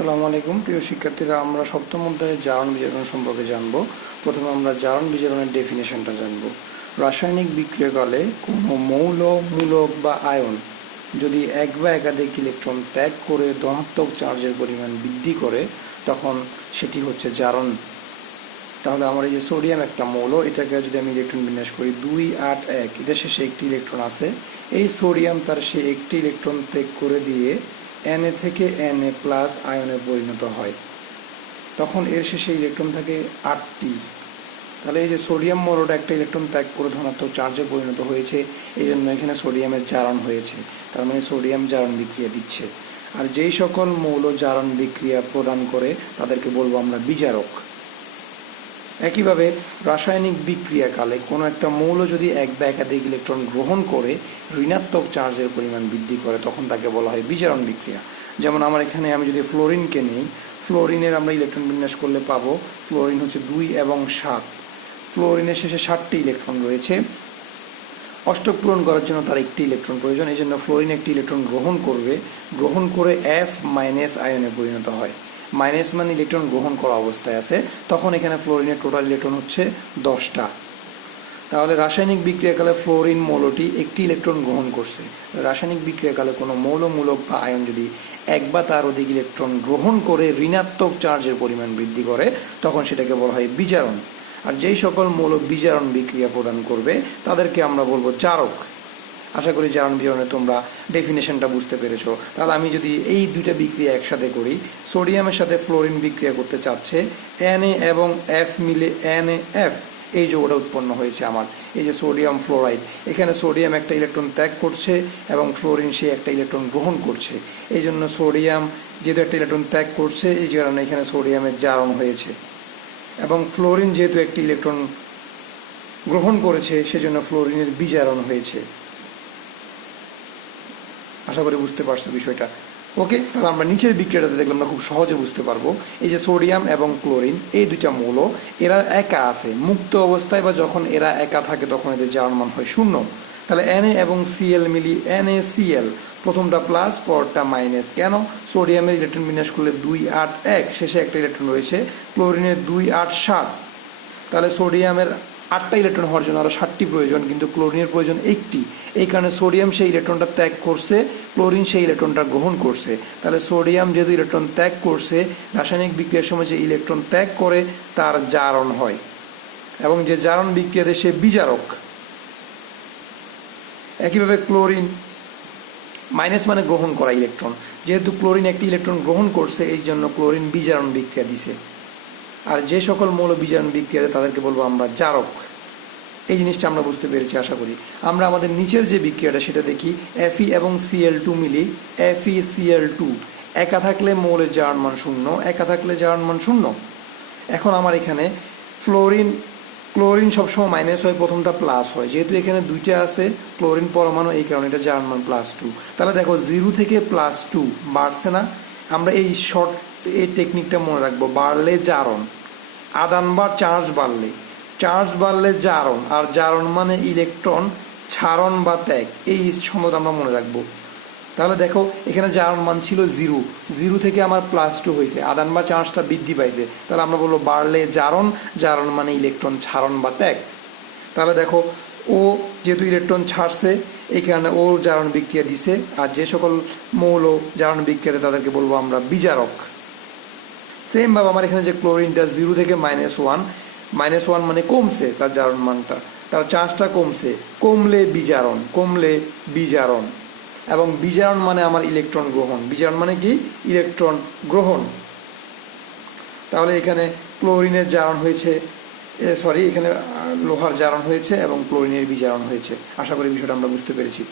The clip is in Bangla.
আসসালামু আলাইকুম। প্রিয় শিক্ষার্থীরা, আমরা সপ্তম অধ্যায়ে জারণ বিজারণ সম্পর্কে জানব। প্রথমে আমরা জারণ বিজারণের ডেফিনেশনটা জানব। রাসায়নিক বিক্রিয়াকালে কোনো মৌল, মূলক বা আয়ন যদি এক বা একাধিক ইলেকট্রন ত্যাগ করে ধনাত্মক চার্জের পরিমাণ বৃদ্ধি করে, তখন সেটি হচ্ছে জারণ তাহলে আমার এই যে সোডিয়াম একটা মৌল, এটাকে যদি আমি ইলেকট্রন বিন্যাস করি, দুই, আট, এক এটা শেষে একটি ইলেকট্রন আছে। এই সোডিয়াম তার সে একটি ইলেকট্রন ত্যাগ করে দিয়ে এন এ থেকে এন এ প্লাস আয়নে পরিণত হয়। তখন এর শেষে ইলেকট্রন থাকে আটটি তাহলে এই যে সোডিয়াম মরোডা একটা ইলেকট্রন ত্যাগ করে ধনাত্মক চার্জে পরিণত হয়েছে এই জন্য এখানে সোডিয়ামের জারণ হয়েছে। তার মানে সোডিয়াম জারণ বিক্রিয়া দিচ্ছে। আর যেই সকল মৌল জারণ বিক্রিয়া প্রদান করে, তাদেরকে বলব আমরা বিজারক একইভাবে রাসায়নিক বিক্রিয়াকালে কোনো একটা মৌল যদি এক বা একাধিক ইলেকট্রন গ্রহণ করে, ঋণাত্মক চার্জের পরিমাণ বৃদ্ধি করে, তখন তাকে বলা হয় বিজারণ বিক্রিয়া। যেমন আমার এখানে আমি যদি ফ্লোরিনকে নিই, ফ্লোরিনের আমরা ইলেকট্রন বিন্যাস করলে পাবো, ফ্লোরিন হচ্ছে দুই এবং সাত। ফ্লোরিনের শেষে ষাটটি ইলেকট্রন রয়েছে। অষ্টক পূরণ করার জন্য তার একটি ইলেকট্রন প্রয়োজন, এই জন্য ফ্লোরিন একটি ইলেকট্রন গ্রহণ করবে। গ্রহণ করে এফ মাইনাস আয়নে পরিণত হয়। মাইনাস মানে ইলেকট্রন গ্রহণ করা অবস্থায় আছে। তখন এখানে ফ্লোরিনের টোটাল ইলেকট্রন হচ্ছে দশটা। তাহলে রাসায়নিক বিক্রিয়াকালে ফ্লোরিন মৌলটি একটি ইলেকট্রন গ্রহণ করছে। রাসায়নিক বিক্রিয়াকালে কোনো মৌলমূলক বা আয়ন যদি এক বা তার অধিক ইলেকট্রন গ্রহণ করে ঋণাত্মক চার্জের পরিমাণ বৃদ্ধি করে, তখন সেটাকে বলা হয় বিজারণ। আর যেই সকল মৌল বিজারণ বিক্রিয়া প্রদান করবে, তাদেরকে আমরা বলব চারক আশা করি জারণ বিজারণে তোমরা ডেফিনেশনটা বুঝতে পেরেছ। তাহলে আমি যদি এই দুইটা বিক্রিয়া একসাথে করি সোডিয়ামের সাথে ফ্লোরিন বিক্রিয়া করতে চাচ্ছে এন এ এবং এফ মিলে এন এ এফ এই যৌগটা উৎপন্ন হয়েছে আমার। এই যে সোডিয়াম ফ্লোরাইড এখানে সোডিয়াম একটা ইলেকট্রন ত্যাগ করছে এবং ফ্লোরিন সে একটা ইলেকট্রন গ্রহণ করছে। এই জন্য সোডিয়াম যেহেতু একটা ইলেকট্রন ত্যাগ করছে, এই কারণে এখানে সোডিয়ামের জারণ হয়েছে। এবং ফ্লোরিন যেহেতু একটি ইলেকট্রন গ্রহণ করেছে, সেজন্য ফ্লোরিনের বিজারণ হয়েছে। আশা করি বুঝতে পারছ বিষয়টা। ওকে তাহলে আমরা নিচের বিক্রিয়াটাতে দেখলাম আমরা খুব সহজে বুঝতে পারব। এই যে সোডিয়াম এবং ক্লোরিন, এই দুইটা মৌল, এরা একা আছে। মুক্ত অবস্থায় বা যখন এরা একা থাকে তখন এদের জারণ মান হয় শূন্য। তাহলে এন এবং সিএল মিলি এন এ সিএল প্রথমটা প্লাস পরটা মাইনাস কেন? সোডিয়ামের ইলেকট্রন বিন্যাস করলে দুই আট এক, শেষে একটা ইলেকট্রন রয়েছে, ক্লোরিনের দুই আট সাত। তাহলে সোডিয়ামের আটটা ইলেকট্রন হওয়ার জন্য আরও ষাটটি প্রয়োজন, কিন্তু ক্লোরিনের প্রয়োজন একটি। এই কারণে সোডিয়াম সেই ইলেকট্রনটা ত্যাগ করছে ক্লোরিন সেই ইলেকট্রনটা গ্রহণ করছে। তাহলে সোডিয়াম যেহেতু ইলেকট্রন ত্যাগ করছে, রাসায়নিক বিক্রিয়ার সময় যে ইলেকট্রন ত্যাগ করে, তার জারণ হয়। এবং যে জারণ বিক্রিয়াতে সে বিজারক। একইভাবে ক্লোরিন মাইনাস মানে গ্রহণ করা ইলেকট্রন যেহেতু ক্লোরিন একটি ইলেকট্রন গ্রহণ করছে এই জন্য ক্লোরিন বিজারণ বিক্রিয়া দিছে। আর যে সকল মৌল বিজারণ বিক্রিয়া তাদেরকে বলব আমরা জারক। এই জিনিসটা আমরা বুঝতে পেরেছি, আশা করি। আমরা আমাদের নিচের যে বিক্রিয়াটা, সেটা দেখি। এফই এবং সিএল টু মিলি এফই সিএল টু একা থাকলে মৌলের জারণ মান শূন্য, একা থাকলে জারণ মান শূন্য। এখন আমার এখানে ফ্লোরিন ক্লোরিন সবসময় মাইনাস হয়, প্রথমটা প্লাস হয়। যেহেতু এখানে দুইটা আছে ক্লোরিন পরমাণু, এই কারণে এটা জার্মান মান প্লাস টু তাহলে দেখো জিরো থেকে প্লাস টু বাড়ছে না। আমরা এই শর্ট এই টেকনিকটা মনে রাখব। বাড়লে জারণ, আদান বা চার্জ বাড়লে। চার্জ বাড়লে জারণ, আর জারণ মানে ইলেকট্রন ছাড়ন বা ত্যাগ, এই সম্বন্ধে আমরা মনে রাখব। তাহলে দেখো, এখানে জারণ মান ছিল জিরো জিরো থেকে আমার প্লাস টু হয়েছে। আদান বা চার্জটা বৃদ্ধি পাইছে। তাহলে আমরা বলব বাড়লে জারণ জারণ মানে ইলেকট্রন ছাড়ন বা ত্যাগ। তাহলে দেখো, ও যেহেতু ইলেকট্রন ছাড়ছে এই কারণে ও জারণ বিক্রিয়া দিছে, আর যে সকল মৌল জারণ বিক্রিয়াতে তাদেরকে বলব আমরা বিজারক। সেম ভাবে আমার এখানে যে ক্লোরিনটা জিরো থেকে মাইনাস ওয়ান মাইনাস ওয়ান মানে কমছে তার জারণ মানটা। তার চার্জটা কমছে। কমলে বিজারণ কমলে বিজারণ। এবং বিজারণ মানে আমার ইলেকট্রন গ্রহণ। বিজারণ মানে কি? ইলেকট্রন গ্রহণ। তাহলে এখানে ক্লোরিনের জারণ হয়েছে সরি এখানে লোহার জারণ হয়েছে এবং ক্লোরিনের বিজারণ হয়েছে। আশা করি বিষয়টা আমরা বুঝতে পেরেছি।